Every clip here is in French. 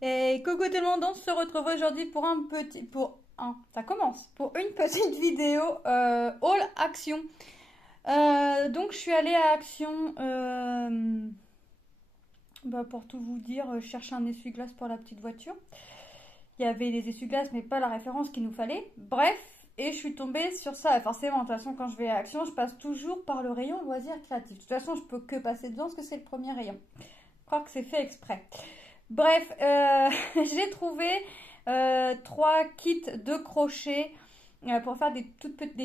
Et coucou tout le monde, on se retrouve aujourd'hui pour pour une petite vidéo haul Action. Donc je suis allée à Action pour tout vous dire, chercher un essuie-glace pour la petite voiture. Il y avait des essuie-glaces mais pas la référence qu'il nous fallait. Bref, et je suis tombée sur ça. Et forcément, de toute façon, quand je vais à Action, je passe toujours par le rayon loisirs créatifs. De toute façon, je peux que passer dedans parce que c'est le premier rayon. Je crois que c'est fait exprès. Bref, j'ai trouvé 3 kits de crochet pour faire des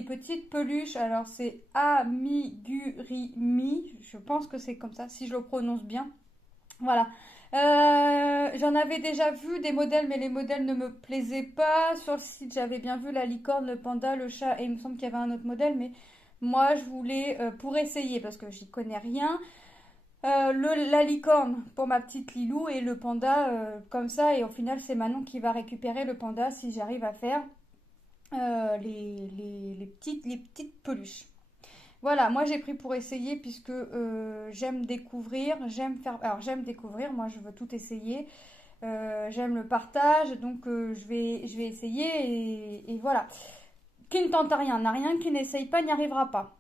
petites peluches. Alors c'est Amigurumi, je pense que c'est comme ça, si je le prononce bien. Voilà. J'en avais déjà vu des modèles, mais les modèles ne me plaisaient pas. Sur le site, j'avais bien vu la licorne, le panda, le chat, et il me semble qu'il y avait un autre modèle, mais moi je voulais, pour essayer, parce que j'y connais rien, la licorne pour ma petite Lilou et le panda comme ça. Et au final, c'est Manon qui va récupérer le panda si j'arrive à faire les petites peluches. Voilà, moi j'ai pris pour essayer puisque j'aime découvrir, j'aime faire. Alors j'aime découvrir, moi je veux tout essayer. J'aime le partage, donc je vais essayer et voilà. Qui ne tente rien n'a rien, qui n'essaye pas n'y arrivera pas.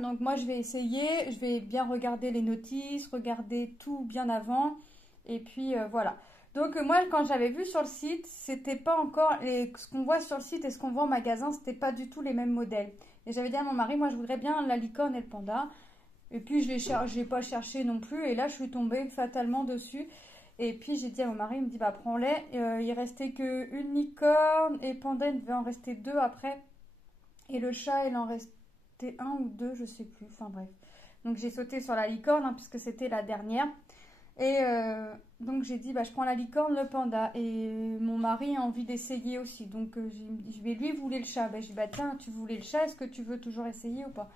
Donc moi je vais essayer, je vais bien regarder les notices, regarder tout bien avant. Et puis voilà. Donc moi quand j'avais vu sur le site, c'était pas encore ce qu'on voit sur le site et ce qu'on voit en magasin, c'était pas du tout les mêmes modèles. Et j'avais dit à mon mari, moi je voudrais bien la licorne et le panda. Et puis je l'ai pas cherché non plus. Et là je suis tombée fatalement dessus. Et puis j'ai dit à mon mari, il me dit bah prends-les. Il restait que une licorne et panda, il devait en rester 2 après. Et le chat, il en restait 1 ou 2, je sais plus. Enfin bref. Donc j'ai sauté sur la licorne hein, puisque c'était la dernière. Et donc j'ai dit, bah, je prends la licorne, le panda. Et mon mari a envie d'essayer aussi. Donc je vais lui, voulait le chat. Bah, j'ai dit, bah tiens, tu voulais le chat, est-ce que tu veux toujours essayer ou pas?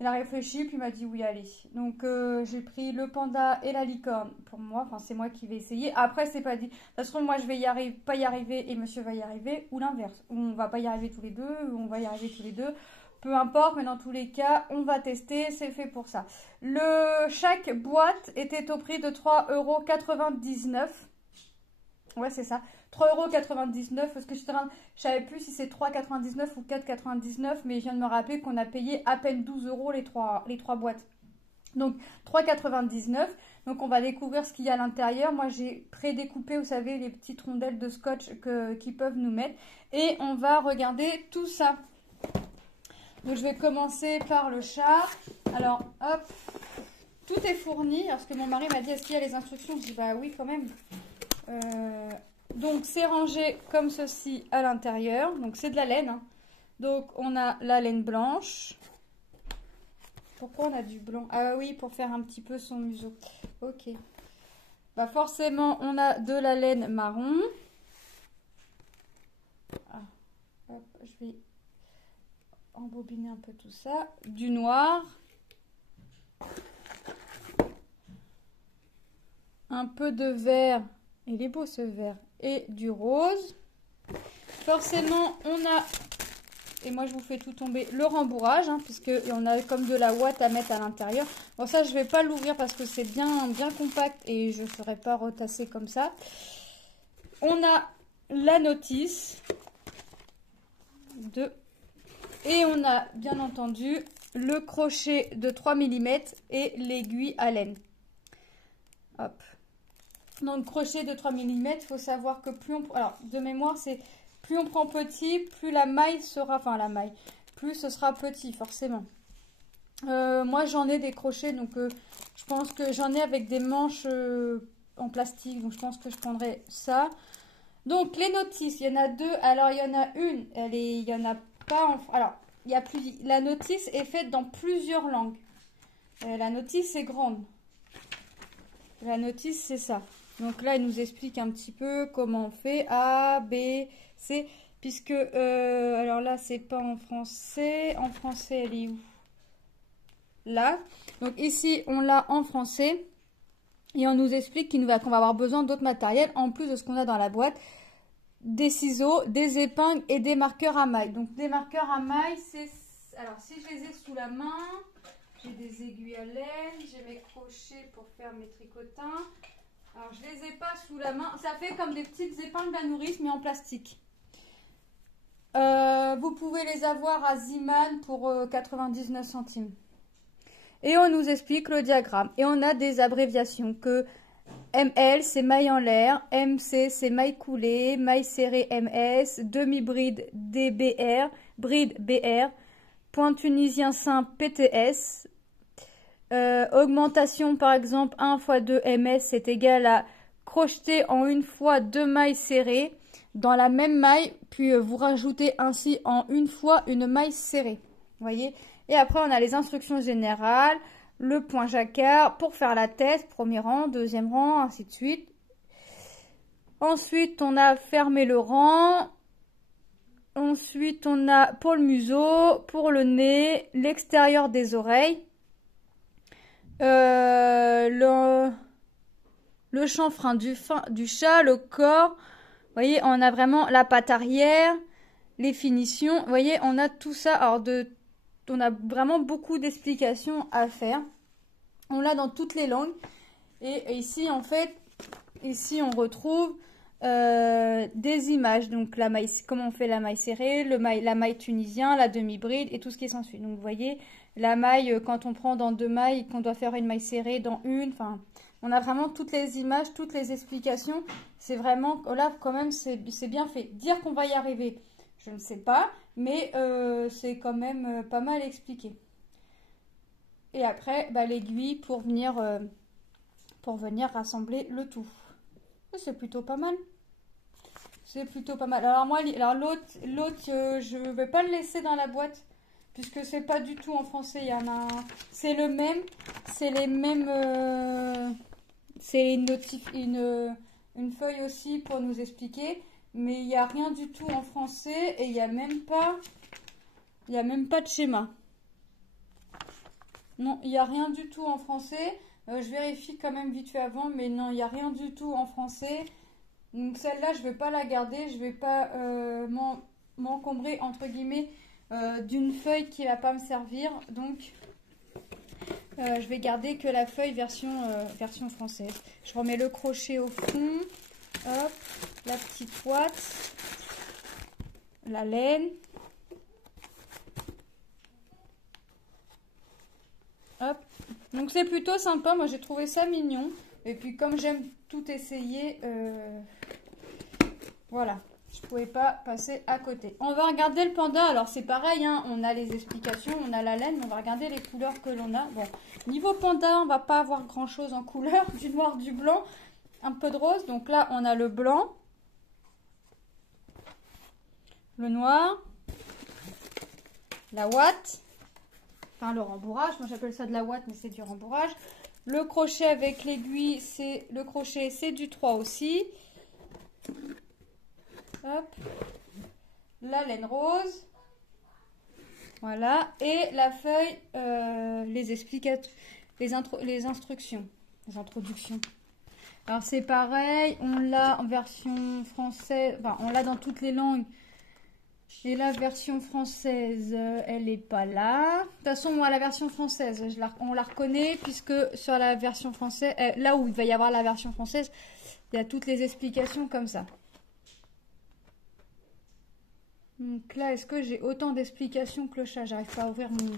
Il a réfléchi, puis il m'a dit oui, allez. Donc j'ai pris le panda et la licorne pour moi. Enfin, c'est moi qui vais essayer. Après, c'est pas dit. De toute façon, moi, je vais pas y arriver et monsieur va y arriver. Ou l'inverse. Ou on va pas y arriver tous les deux, ou on va y arriver tous les deux. Peu importe, mais dans tous les cas, on va tester, c'est fait pour ça. Chaque boîte était au prix de 3,99 €. Ouais, c'est ça. 3,99 € parce que je savais plus si c'est 3,99 ou 4,99, mais je viens de me rappeler qu'on a payé à peine 12 € les trois boîtes. Donc 3,99 €. Donc on va découvrir ce qu'il y a à l'intérieur. Moi j'ai prédécoupé, vous savez, les petites rondelles de scotch qu'ils peuvent nous mettre. Et on va regarder tout ça. Donc je vais commencer par le chat. Alors hop, tout est fourni. Parce que mon mari m'a dit est-ce qu'il y a les instructions? Je dis bah oui quand même. Donc c'est rangé comme ceci à l'intérieur. Donc c'est de la laine. Hein. Donc on a la laine blanche. Pourquoi on a du blanc? Ah oui, pour faire un petit peu son museau. Ok. Bah forcément on a de la laine marron. Ah, hop, je vais embobiner un peu tout ça. Du noir. Un peu de vert. Il est beau ce vert. Et du rose. Forcément, on a, et moi je vous fais tout tomber, le rembourrage, hein, puisque on a comme de la ouate à mettre à l'intérieur. Bon ça je vais pas l'ouvrir parce que c'est bien compact et je ne ferai pas retasser comme ça. On a la notice et on a bien entendu le crochet de 3 mm et l'aiguille à laine. Hop. Donc crochet de 3 mm, il faut savoir que plus on... Alors de mémoire c'est plus on prend petit, plus la maille sera... Enfin la maille, plus ce sera petit forcément. Moi j'en ai des crochets, donc je pense que j'en ai avec des manches en plastique. Donc je pense que je prendrai ça. Donc les notices, il y en a 2. Alors il y en a une, il y en a pas en... Alors il y a plus... La notice est faite dans plusieurs langues. La notice est grande. La notice c'est ça. Donc là, il nous explique un petit peu comment on fait A, B, C. Puisque, alors là, c'est pas en français. En français, elle est où? Là. Donc ici, on l'a en français. Et on nous explique qu'on va avoir besoin d'autres matériels, en plus de ce qu'on a dans la boîte. Des ciseaux, des épingles et des marqueurs à mailles. Donc des marqueurs à mailles, c'est... Alors, si je les ai sous la main, j'ai des aiguilles à laine, j'ai mes crochets pour faire mes tricotins. Alors, je les ai pas sous la main. Ça fait comme des petites épingles à nourrice, mais en plastique. Vous pouvez les avoir à Ziman pour 99 centimes. Et on nous explique le diagramme. Et on a des abréviations que ML, c'est maille en l'air. MC, c'est maille coulée. Maille serrée, MS. Demi-bride, DBR. Bride, BR. Point tunisien simple, PTS. Augmentation, par exemple, 1 x 2 MS, c'est égal à crocheter en une fois 2 mailles serrées dans la même maille, puis vous rajoutez ainsi en une fois une maille serrée. Vous voyez? Et après, on a les instructions générales, le point jacquard pour faire la tête, premier rang, deuxième rang, ainsi de suite. Ensuite, on a fermé le rang. Ensuite, on a pour le museau, pour le nez, l'extérieur des oreilles. Le chanfrein du chat, le corps. Vous voyez, on a vraiment la patte arrière, les finitions. Vous voyez, on a tout ça. Alors, on a vraiment beaucoup d'explications à faire. On l'a dans toutes les langues. Et ici, en fait, ici, on retrouve des images. Donc, la maille, comment on fait la maille serrée, la maille tunisien, la demi-bride et tout ce qui s'ensuit. Donc, vous voyez, la maille, quand on prend dans 2 mailles, qu'on doit faire une maille serrée dans une. Enfin, on a vraiment toutes les images, toutes les explications. C'est vraiment, là, quand même, c'est bien fait. Dire qu'on va y arriver, je ne sais pas. Mais c'est quand même pas mal expliqué. Et après, bah, l'aiguille pour venir rassembler le tout. C'est plutôt pas mal. C'est plutôt pas mal. Alors moi, l'autre, je ne vais pas le laisser dans la boîte. Puisque c'est pas du tout en français. Il y en a un. C'est le même. C'est les mêmes. C'est une feuille aussi pour nous expliquer. Mais il n'y a rien du tout en français. Et il n'y a même pas. Il n'y a même pas de schéma. Non, il n'y a rien du tout en français. Je vérifie quand même vite fait avant. Mais non, il n'y a rien du tout en français. Donc celle-là, je ne vais pas la garder. Je ne vais pas m'encombrer, entre guillemets, d'une feuille qui ne va pas me servir. Donc, je vais garder que la feuille version française. Je remets le crochet au fond. Hop, la petite boîte. La laine. Hop. Donc c'est plutôt sympa. Moi, j'ai trouvé ça mignon. Et puis, comme j'aime tout essayer, voilà. Je pouvais pas passer à côté. On va regarder le panda. Alors c'est pareil, hein, on a les explications, on a la laine, mais on va regarder les couleurs que l'on a. Bon, niveau panda, on va pas avoir grand chose en couleur, du noir, du blanc, un peu de rose. Donc là, on a le blanc, le noir, la ouate, enfin le rembourrage. Moi j'appelle ça de la ouate, mais c'est du rembourrage. Le crochet avec l'aiguille, c'est du 3 aussi. Hop. La laine rose. Voilà. Et la feuille, les instructions. Les introductions. Alors c'est pareil, on l'a en version française, enfin on l'a dans toutes les langues. Et la version française, elle n'est pas là. De toute façon, moi, la version française, on la reconnaît puisque sur la version française, là où il va y avoir la version française, il y a toutes les explications comme ça. Donc là, est-ce que j'ai autant d'explications que le chat? J'arrive pas à ouvrir mon...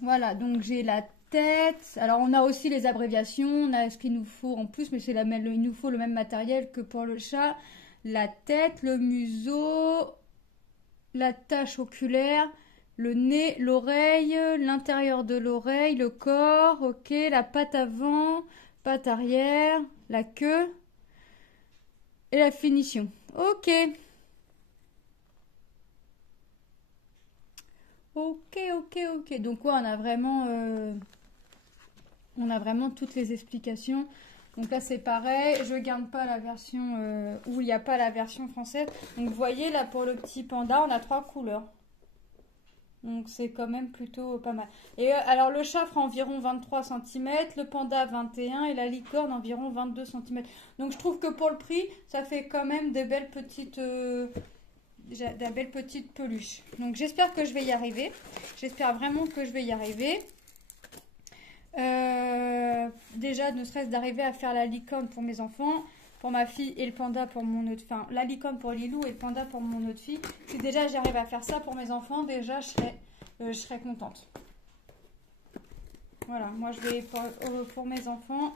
Voilà, donc j'ai la tête. Alors, on a aussi les abréviations. On a ce qu'il nous faut en plus, mais il nous faut le même matériel que pour le chat. La tête, le museau, la tache oculaire, le nez, l'oreille, l'intérieur de l'oreille, le corps, ok, la patte avant, patte arrière, la queue et la finition. Ok. Ok. Donc ouais, on a vraiment toutes les explications. Donc là c'est pareil, je garde pas la version où il n'y a pas la version française. Donc vous voyez là pour le petit panda, on a 3 couleurs. Donc c'est quand même plutôt pas mal. Et alors le chat fera environ 23 cm, le panda 21 et la licorne environ 22 cm. Donc je trouve que pour le prix, ça fait quand même des belles petites peluches. Donc j'espère que je vais y arriver. J'espère vraiment que je vais y arriver. Déjà, ne serait-ce d'arriver à faire la licorne pour mes enfants, pour ma fille et le panda pour mon autre... Enfin, la licorne pour Lilou et le panda pour mon autre fille. Si déjà j'arrive à faire ça pour mes enfants, déjà je serais contente. Voilà, moi je vais pour mes enfants.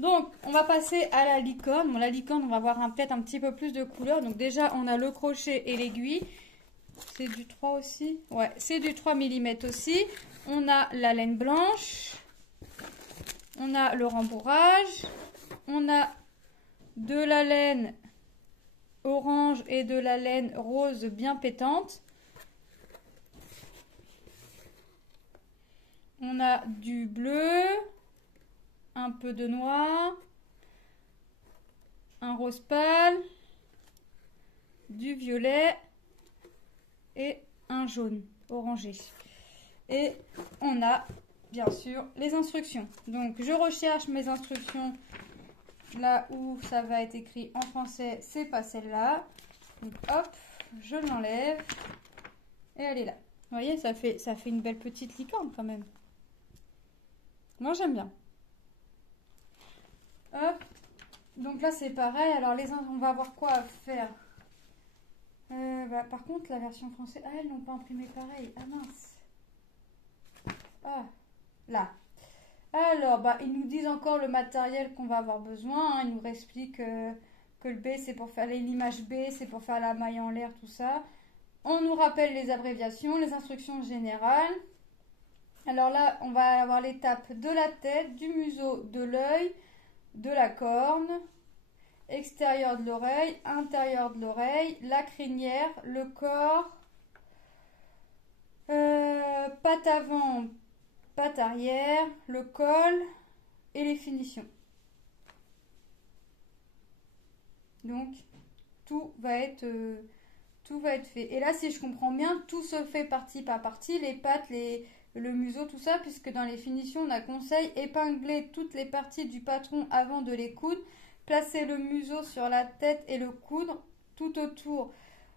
Donc, on va passer à la licorne. Bon, la licorne, on va voir peut-être un petit peu plus de couleurs. Donc déjà, on a le crochet et l'aiguille. C'est du 3 aussi? Ouais, c'est du 3 mm aussi. On a la laine blanche. On a le rembourrage. On a de la laine orange et de la laine rose bien pétante. On a du bleu, un peu de noir, un rose pâle, du violet et un jaune orangé. Et on a bien sûr les instructions. Donc je recherche mes instructions là où ça va être écrit en français, c'est pas celle-là. Donc hop, je l'enlève et elle est là. Vous voyez, ça fait une belle petite licorne quand même. Moi j'aime bien. Hop. Donc là c'est pareil. Alors on va avoir quoi à faire. Par contre la version française, elles n'ont pas imprimé pareil. Ah mince. Ah, là. Alors ils nous disent encore le matériel qu'on va avoir besoin. Ils nous expliquent que le B c'est pour faire l'image B, c'est pour faire la maille en l'air, tout ça. On nous rappelle les abréviations, les instructions générales. Alors là, on va avoir l'étape de la tête, du museau, de l'œil, de la corne, extérieur de l'oreille, intérieur de l'oreille, la crinière, le corps, patte avant, patte arrière, le col et les finitions. Donc, tout va être fait. Et là, si je comprends bien, tout se fait partie par partie, les pattes, le museau, tout ça, puisque dans les finitions, on a conseil épingler toutes les parties du patron avant de les coudre, placer le museau sur la tête et le coudre tout autour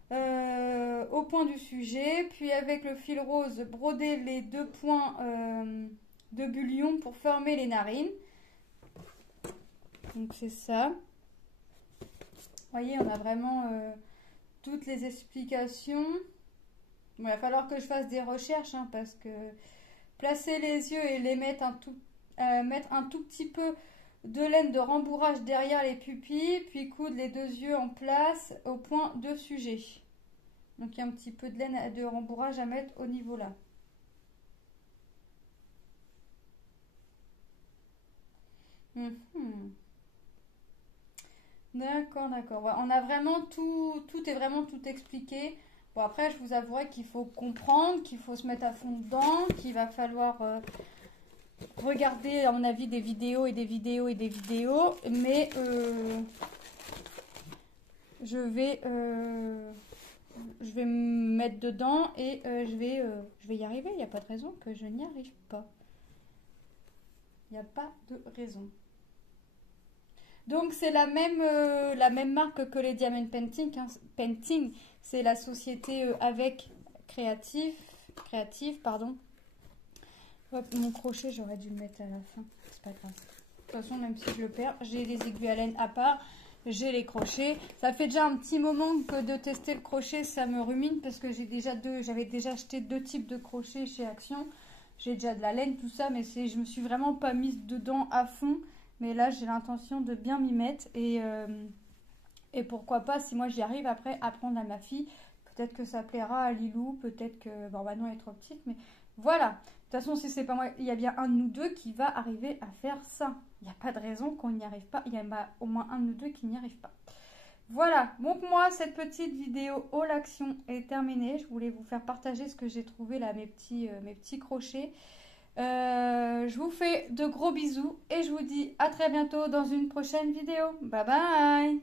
au point du sujet, puis avec le fil rose, broder les 2 points de bullion pour former les narines. Donc c'est ça. Vous voyez, on a vraiment toutes les explications. Bon, il va falloir que je fasse des recherches parce que placer les yeux et les mettre mettre un tout petit peu de laine de rembourrage derrière les pupilles, puis coudre les 2 yeux en place au point de sujet. Donc il y a un petit peu de laine de rembourrage à mettre au niveau là. D'accord, d'accord. Ouais, on a vraiment tout est vraiment tout expliqué. Bon, après, je vous avouerai qu'il faut comprendre, qu'il faut se mettre à fond dedans, qu'il va falloir regarder, à mon avis, des vidéos et des vidéos et des vidéos. Mais je vais me mettre dedans et je vais y arriver. Il n'y a pas de raison que je n'y arrive pas. Il n'y a pas de raison. Donc c'est la même marque que les Diamond Painting. Painting, c'est la société avec créative, pardon. Hop, mon crochet, j'aurais dû le mettre à la fin. C'est pas grave. De toute façon, même si je le perds, j'ai les aiguilles à laine à part. J'ai les crochets. Ça fait déjà un petit moment que de tester le crochet, ça me rumine parce que j'avais déjà acheté 2 types de crochets chez Action. J'ai déjà de la laine, tout ça, mais je me suis vraiment pas mise dedans à fond. Mais là, j'ai l'intention de bien m'y mettre. Et pourquoi pas, si moi j'y arrive après, apprendre à ma fille. Peut-être que ça plaira à Lilou. Peut-être que... Bon, bah non, elle est trop petite. Mais voilà. De toute façon, si c'est pas moi, il y a bien un de nous deux qui va arriver à faire ça. Il n'y a pas de raison qu'on n'y arrive pas. Il y a au moins un de nous deux qui n'y arrive pas. Voilà. Donc moi, cette petite vidéo haul action est terminée. Je voulais vous faire partager ce que j'ai trouvé là, mes petits crochets. Je vous fais de gros bisous et je vous dis à très bientôt dans une prochaine vidéo. Bye bye!